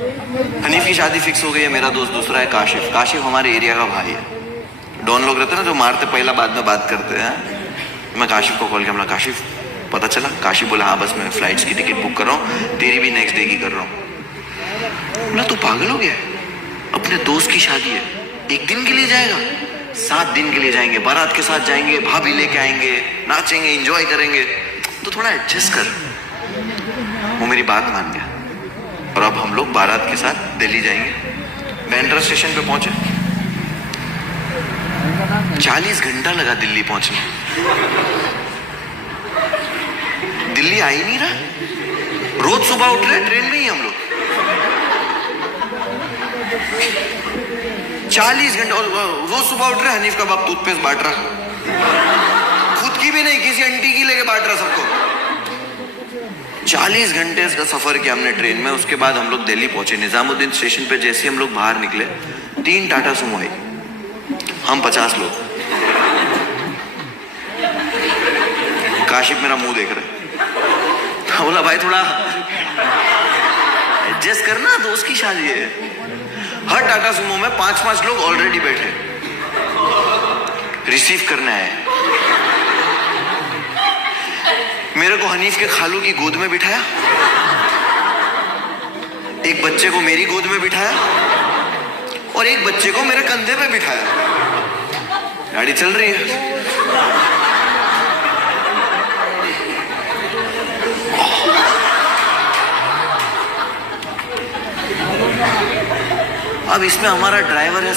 हनीफ की शादी फिक्स हो गई है। मेरा दोस्त दूसरा है काशिफ। काशिफ हमारे एरिया का भाई है। डॉन लोग रहते हैं ना जो मारते पहला बाद में बात करते हैं। मैं काशिफ को कॉल किया, बोला काशिफ पता चला? काशिफ बोला हाँ बस मैं फ्लाइट्स की टिकट बुक कर रहा हूँ, तेरी भी नेक्स्ट डे की कर रहा हूँ। बोला तू पागल हो गया? अपने दोस्त की शादी है, एक दिन के लिए जाएगा? 7 दिन के लिए जाएंगे, बारात के साथ जाएंगे, भाभी लेके आएंगे, नाचेंगे, एंजॉय करेंगे, तो थोड़ा एडजस्ट कर। वो मेरी बात मान गया और अब हम लोग बारात के साथ दिल्ली जाएंगे। बैंड्रा स्टेशन पे पहुंचे, 40 घंटा लगा दिल्ली पहुंचने। दिल्ली आ ही नहीं रहा। रोज सुबह उठ रहे ट्रेन में ही हम लोग 40 घंटे। और रोज सुबह उठ रहे हनीफ का बाप टूथपेस्ट बांट रहा, खुद की भी नहीं किसी आंटी की लेके बांट रहा सबको। 40 घंटे का सफर किया हमने ट्रेन में। उसके बाद हम लोग दिल्ली पहुंचे। निजामुद्दीन स्टेशन पे जैसे हम लोग बाहर निकले 3 टाटा सुमो आई, हम 50 लोग। काशिफ मेरा मुंह देख रहे, बोला भाई थोड़ा एडजस्ट करना, दोस्त की शादी है। हर टाटा सुमो में 5-5 लोग ऑलरेडी बैठे रिसीव करने आए। मेरे को हनीफ के खालू की गोद में बिठाया, एक बच्चे को मेरी गोद में बिठाया और एक बच्चे को मेरे कंधे पे बिठाया। गाड़ी चल रही है। अब इसमें हमारा ड्राइवर है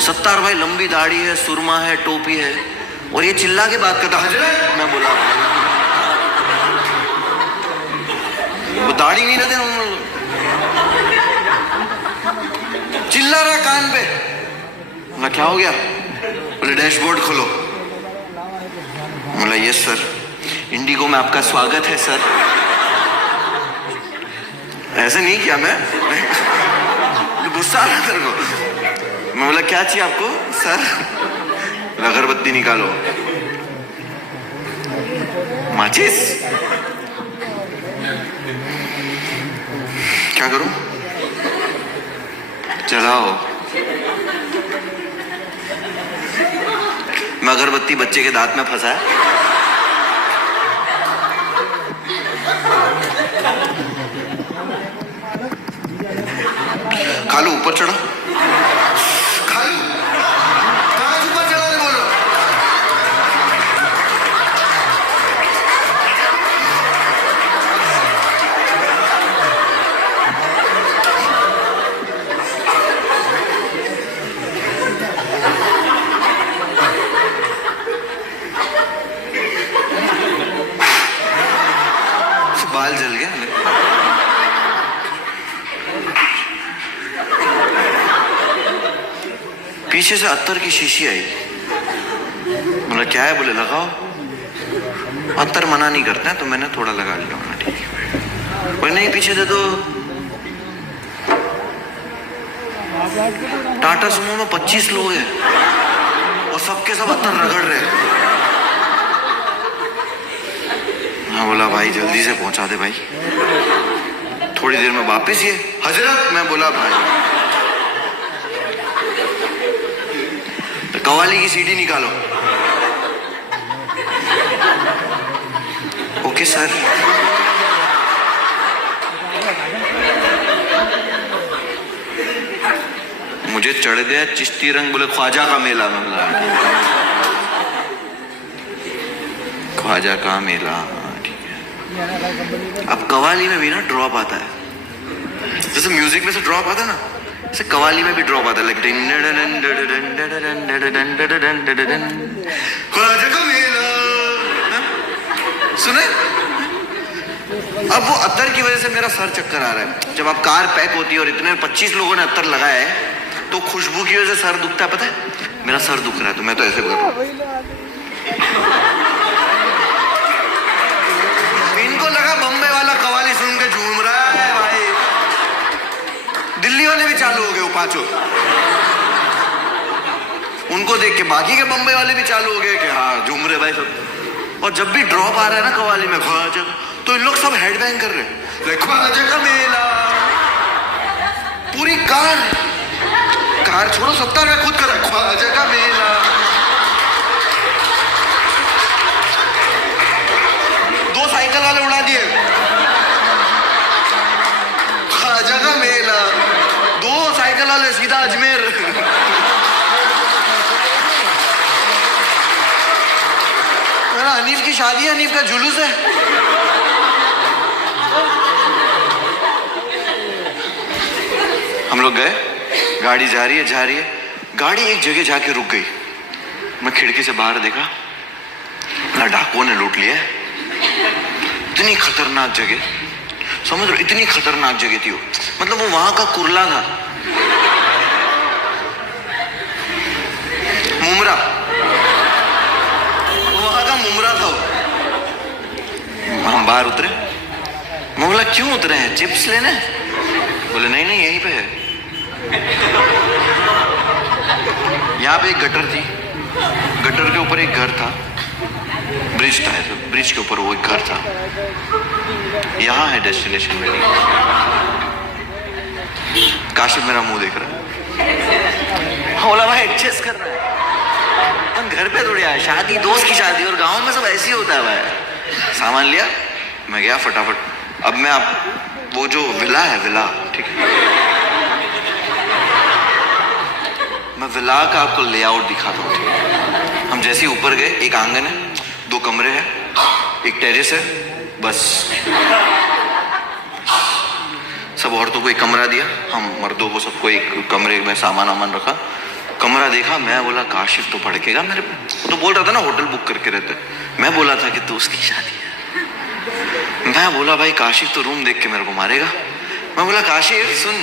सत्तार भाई, लंबी दाढ़ी है, सुरमा है, टोपी है और ये चिल्ला के बात करता हजरत। मैं बोला वो दाढ़ी नहीं रहते, चिल्ला रहा कान पे। बोला क्या हो गया? बोले डैशबोर्ड खोलो। बोला यस सर, इंडिगो में आपका स्वागत है सर। ऐसे नहीं किया मैं, गुस्सा आ रहा तेरे को। मैं बोला क्या चाहिए आपको सर? अगरबत्ती निकालो। माचिस? क्या करूं? चलाओ। मैं अगरबत्ती बच्चे के दांत में फंसाया। खालू ऊपर चढ़ो। खालू कहाँ ऊपर चढ़ो बोलो। बाल जल गया। पीछे से अत्तर की शीशी आई। बोला क्या है? बोले लगाओ। अत्तर मना नहीं करते हैं तो मैंने थोड़ा लगा लिया। ठीक है। बोले नहीं पीछे दे दो। टाटा सुमो में 25 लोग हैं और सबके सब अत्तर रगड़ रहे हैं। हाँ बोला भाई जल्दी से पहुंचा दे भाई, थोड़ी देर में वापस ये हजरत। मैं बोला भाई तो कवाली की सीडी निकालो। Okay sir. मुझे चढ़ गया चिश्ती रंग। बोले ख्वाजा का मेला। में ख्वाजा का मेला। अब कवाली में भी ना ड्रॉप आता है, जैसे म्यूजिक में से ड्रॉप आता है ना, ऐसे कवाली में भी ड्रॉप आता है। लाइक ख्वाजा का मेला। सुने? अब वो अत्तर की वजह से मेरा सर चक्कर आ रहा है। जब आप कार पैक होती है और इतने 25 लोगों ने अत्तर लगाया है तो खुशबू की वजह से सर दुखता है। पता है मेरा सर दुख रहा है तो मैं तो ऐसे कर रहा हूं। इनको लगा बम्बे वाला कवाली सुन के झूम रहा है भाई। दिल्ली वाले भी चालू हो गए, वो पांचों। उनको देख के बाकी के बम्बई वाले भी चालू हो गए कि हाँ झूम रहे भाई सब। और जब भी ड्रॉप आ रहा है ना कवाली में ख्वाजा, तो इन लोग सब हेडबैंग कर रहे हैं। ख्वाजा का मेला पूरी कार कार छोड़ो, 70 में खुद करा ख्वाजा का मेला। दो साइकिल वाले उड़ा दिए, ख्वाजा का मेला, दो साइकिल वाले सीधा अजमेर। हनीफ की शादी है, हनीफ का जुलूस है। हम लोग गए, गाड़ी जा रही है, गाड़ी एक जगह जाके रुक गई। मैं खिड़की से बाहर देखा, ना डाकुओं ने लूट लिया। इतनी खतरनाक जगह, समझ लो इतनी खतरनाक जगह थी वो। मतलब वो वहां का कुर्ला था, मुमरा, वहां का मुमरा था वो। हम बाहर उतरे, मैं बोला क्यों उतरे हैं, चिप्स लेने? बोले नहीं नहीं यहीं पे है। यहाँ पे एक गटर थी, गटर के ऊपर एक घर था, ब्रिज था, ब्रिज के ऊपर वो एक घर था। यहाँ है डेस्टिनेशन मेरी। काशिफ मेरा मुंह देख रहा है, बोला भाई एडजस्ट कर रहा है, हम घर पे थोड़ी आए, शादी दोस्त की शादी, और गांव में सब ऐसे ही होता है भाई। सामान लिया, मैं गया फटाफट। अब मैं आप वो जो विला है, विला ठीक है, मैं विला का आपको लेआउट दिखाता हूँ। हम जैसे ही ऊपर गए, एक आंगन है, 2 कमरे हैं, एक टेरेस है, बस। सब औरतों को एक कमरा दिया, हम मर्दों को सबको एक कमरे में सामान वामान रखा। कमरा देखा, मैं बोला काशिफ तो भड़केगा मेरे पे। वो तो बोल रहा था ना होटल बुक करके रहते, मैं बोला था कि दोस्त की शादी है। मैं बोला भाई काशिफ तो रूम देख के मेरे को मारेगा। मैं बोला काशिफ सुन,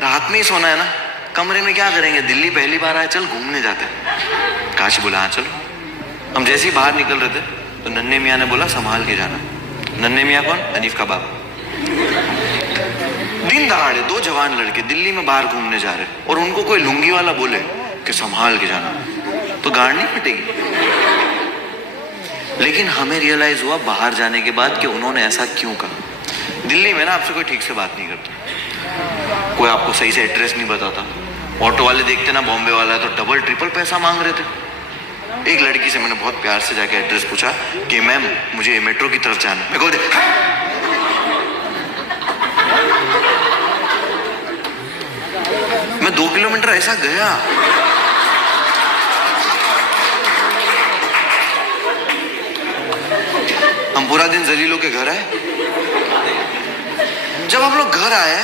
रात में ही सोना है ना, कमरे में क्या करेंगे, दिल्ली पहली बार आए, चल घूमने जाते हैं। काशिफ बोला हाँ चलो। हम जैसे ही बाहर निकल रहे थे तो नन्हे मियाँ ने बोला संभाल के जाना। नन्हे मियाँ कौन? हनीफ का बाप। दिन दहाड़े 2 जवान लड़के दिल्ली में बाहर घूमने जा रहे, और उनको कोई लुंगी वाला बोले कि संभाल के जाना, तो गाड़ नहीं फटेगी। लेकिन हमें रियलाइज हुआ बाहर जाने के बाद कि उन्होंने ऐसा क्यों कहा। दिल्ली में ना आपसे कोई ठीक से बात नहीं करता, कोई आपको सही से एड्रेस नहीं बताता। ऑटो वाले देखते ना बॉम्बे वाला है तो डबल ट्रिपल पैसा मांग रहे थे। एक लड़की से मैंने बहुत प्यार से जाके एड्रेस पूछा कि मैम मुझे मेट्रो की तरफ जाना है। मैं 2 किलोमीटर ऐसा गया, हम पूरा दिन जलीलों के घर आए। जब हम लोग घर आए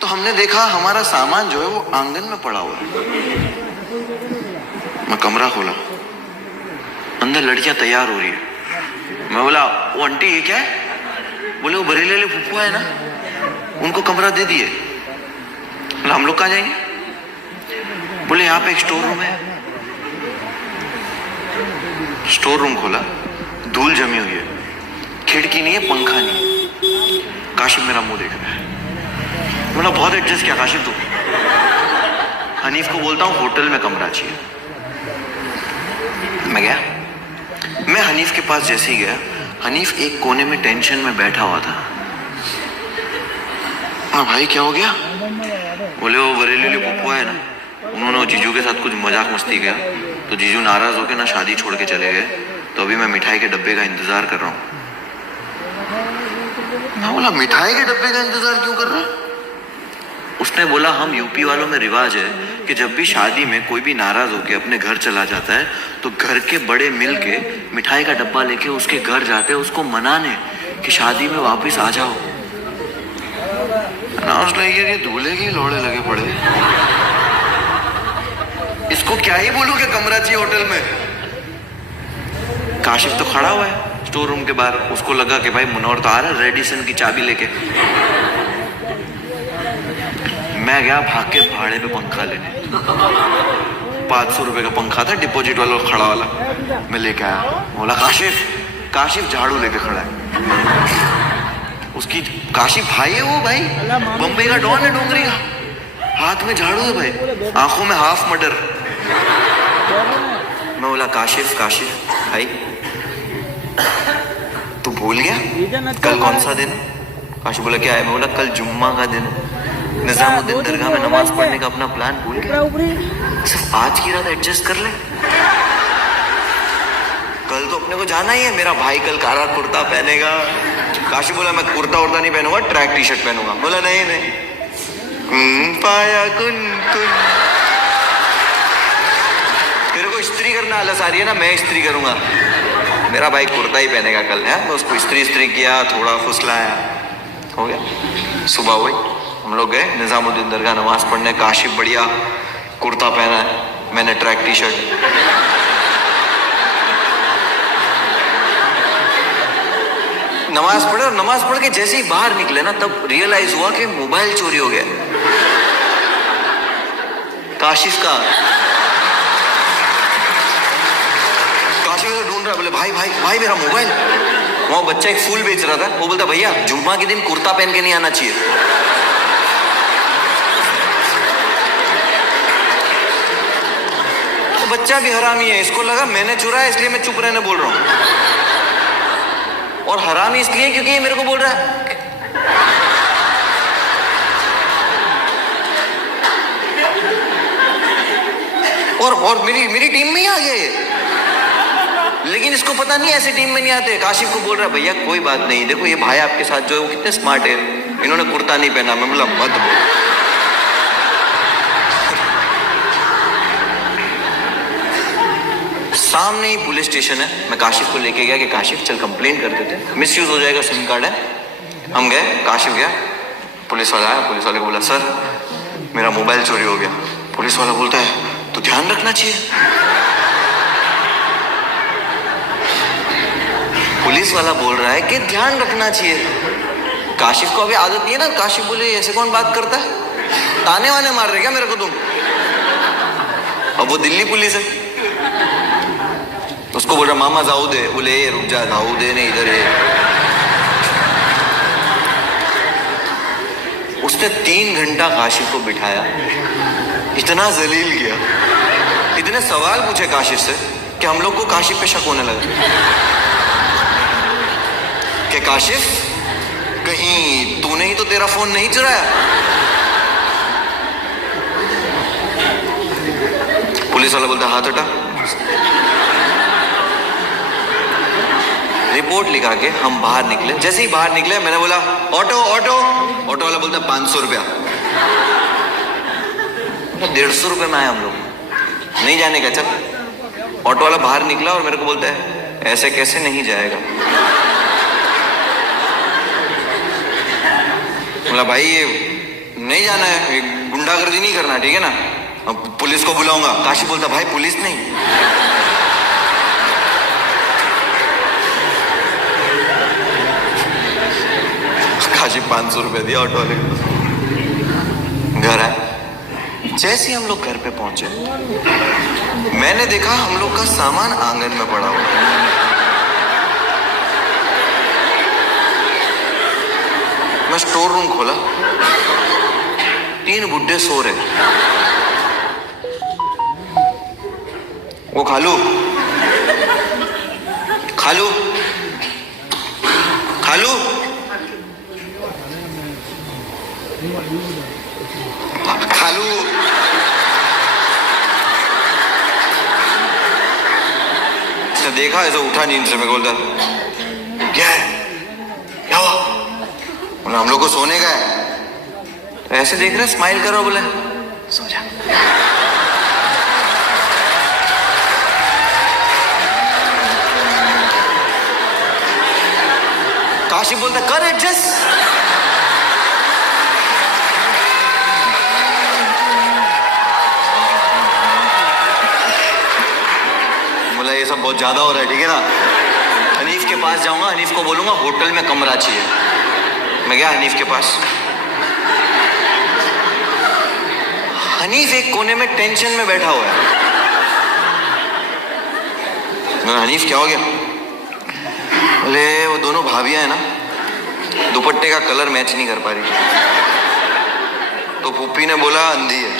तो हमने देखा हमारा सामान जो है वो आंगन में पड़ा हुआ है। मैं कमरा खोला, अंदर लड़कियां तैयार हो रही है। मैं बोला वो आंटी ये क्या है? बोले वो बरेली वाले फुफुआ है ना, उनको कमरा दे दिए। बोला हम लोग कहाँ जाएंगे? बोले यहाँ पे एक स्टोर रूम है। स्टोर रूम खोला, धूल जमी हुई है, खिड़की नहीं है, पंखा नहीं। काशिफ मेरा मुंह देख रहा है। बोला बहुत एडजस्ट किया काशिफ तू। हनीफ को बोलता हूँ होटल में कमरा चाहिए। मैं गया, मैं हनीफ के पास जैसे ही गया, हनीफ एक कोने में टेंशन में बैठा हुआ था। हाँ भाई क्या हो गया? बोले वो बरेली वाले फुफुआ है ना, उन्होंने जीजू के साथ कुछ मजाक मस्ती किया, तो जीजू नाराज होकर ना शादी छोड़ के चले गए, तो अभी मैं मिठाई के डब्बे का इंतजार कर रहा हूँ। मैं बोला मिठाई के डब्बे का इंतजार क्यों कर रहा है? उसने बोला हम यूपी वालों में रिवाज है कि जब भी शादी में कोई भी नाराज होकर अपने घर चला जाता है तो घर के बड़े मिल के मिठाई का डब्बा लेके उसके घर जाते हैं उसको मनाने कि शादी में वापस आ जाओ ना। उसने ये दूल्हे के लोड़े लगे पड़े, इसको क्या ही बोलूं कि कमरा चाहिए होटल में। काशिफ तो खड़ा हुआ है स्टोर रूम के बाहर, उसको लगा कि भाई मुनव्वर तो आ रहा है रेडिसन की चाबी लेके। मैं गया भाग के भाड़े पे पंखा लेने, 500 रुपए का पंखा था, डिपॉजिट वाला खड़ा वाला। मैं लेके आया, बोला काशिफ, काशिफ झाड़ू लेके खड़ा है। उसकी काशिफ भाई है वो, भाई बम्बई का डॉन है, डोंगरी का, हाथ में झाड़ू है भाई, आंखों में हाफ मर्डर। मैं बोला काशिफ, काशिफ भाई तू भूल गया कल कौन सा दिन? काशिफ बोला क्या है? मैं बोला कल जुम्मा का दिन। निजामुद्दीन दरगाह में नमाज पढ़ने का अपना प्लान भूल गया। सिर्फ आज की रात एडजस्ट कर ले, कल तो अपने को जाना ही है। मेरा भाई कल काला कुर्ता पहनेगा। काशी बोला मैं कुर्ता उर्ता नहीं पहनूंगा, ट्रैक टी शर्ट पहनूंगा। बोला नहीं नहीं, पाया कुन कुन। तेरे को इस्त्री करना आलस आ रही है ना, मैं इस्त्री करूंगा। मेरा भाई कुर्ता ही पहनेगा कल है। मैं उसको इस्त्री किया, थोड़ा फुसलाया, हो गया। सुबह हुई, हम लोग गए निजामुद्दीन दरगाह नमाज पढ़ने। काशिफ बढ़िया कुर्ता पहना है, मैंने ट्रैक टी शर्ट। नमाज पढ़े और नमाज पढ़ के जैसे ही बाहर निकले ना, तब रियलाइज हुआ कि मोबाइल चोरी हो गया काशिफ का। काशिफ तो ढूंढ रहा, बोले भाई भाई भाई मेरा मोबाइल। वहां बच्चा एक फूल बेच रहा था, वो बोलता भैया जुम्मा के दिन कुर्ता पहन के नहीं आना चाहिए। तो बच्चा भी हरामी है, इसको लगा मैंने चुराया इसलिए मैं चुप रहने बोल रहा हूं। और हरामी इसलिए क्योंकि ये मेरे को बोल रहा है। और मेरी टीम में ही आ गया ये। लेकिन इसको पता नहीं ऐसे टीम में नहीं आते। काशिफ को बोल रहा है भैया कोई बात नहीं, देखो ये भाई आपके साथ जो है वो कितने स्मार्ट है, इन्होंने कुर्ता नहीं पहना। मैं बोला मत बोल। सामने ही पुलिस स्टेशन है। मैं काशिफ को लेके गया कि काशिफ चल कंप्लेंट कर देते, मिसयूज हो जाएगा, सिम कार्ड है। हम गए, काशिफ गया, पुलिस वाला आया। पुलिस वाले को बोला सर मेरा मोबाइल चोरी हो गया। पुलिस वाला बोलता है तो ध्यान रखना चाहिए। पुलिस वाला बोल रहा है कि ध्यान रखना चाहिए। काशिफ को अभी आदत नहीं है ना। काशिफ बोले ऐसे कौन बात करता है, ताने वाने मार रहे क्या मेरे को तुम। अब वो दिल्ली पुलिस है, उसको बोल रहा मामा दाऊद है। बोले रुक जा, दाऊद है नहीं इधर है। उसने 3 घंटा काशिफ को बिठाया, इतना जलील किया, इतने सवाल पूछे काशिफ से कि हम लोग को काशिफ पे शक होने लगा कि काशिफ कहीं तूने ही तो तेरा फोन नहीं चुराया। पुलिस वाला बोलता हाथ हटा। रिपोर्ट लिखा के हम बाहर निकले। जैसे ही बाहर निकले मैंने बोला ऑटो ऑटो। ऑटो वाला बोलता 500 रुपया। 150 रुपये में आए हम लोग, नहीं जाने का। चल। ऑटो वाला बाहर निकला और मेरे को बोलता है ऐसे कैसे नहीं जाएगा। बोला भाई ये नहीं जाना है, ये गुंडागर्दी नहीं करना, ठीक है ना, अब पुलिस को बुलाऊंगा। काशिफ बोलता भाई पुलिस नहीं। काशिफ 500 रुपये दिया ऑटो वाले को। घर आए। जैसे हम लोग घर पे पहुंचे, मैंने देखा हम लोग का सामान आंगन में पड़ा हुआ। मैं स्टोर रूम खोला, 3 बुड्ढे सो रहे। वो खालू खालू खालू खालू उसने देखा ऐसा, उठा नींद से। मैं बोलता क्या है, क्या हुआ। बोला हम लोग को सोने का है। तो ऐसे देख रहे, स्माइल करो, बोले सो जा। काशिफ बोलता कर एडजस्ट। बोला ये सब बहुत ज्यादा हो रहा है, ठीक है ना। हनीफ के पास जाऊंगा, हनीफ को बोलूंगा होटल में कमरा चाहिए। मैं गया हनीफ के पास। हनीफ एक कोने में टेंशन में बैठा हुआ है। हनीफ क्या हो गया। बोले वो दोनों भाभियां है ना, दुपट्टे का कलर मैच नहीं कर पा रही। तो पुप्पी ने बोला अंधी है।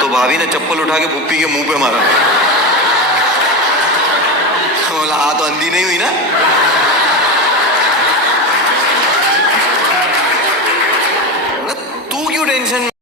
तो भाभी ने चप्पल उठा के पुप्पी के मुंह पे मारा। बोला हाँ तो अंधी नहीं हुई ना। क्यों टेंशन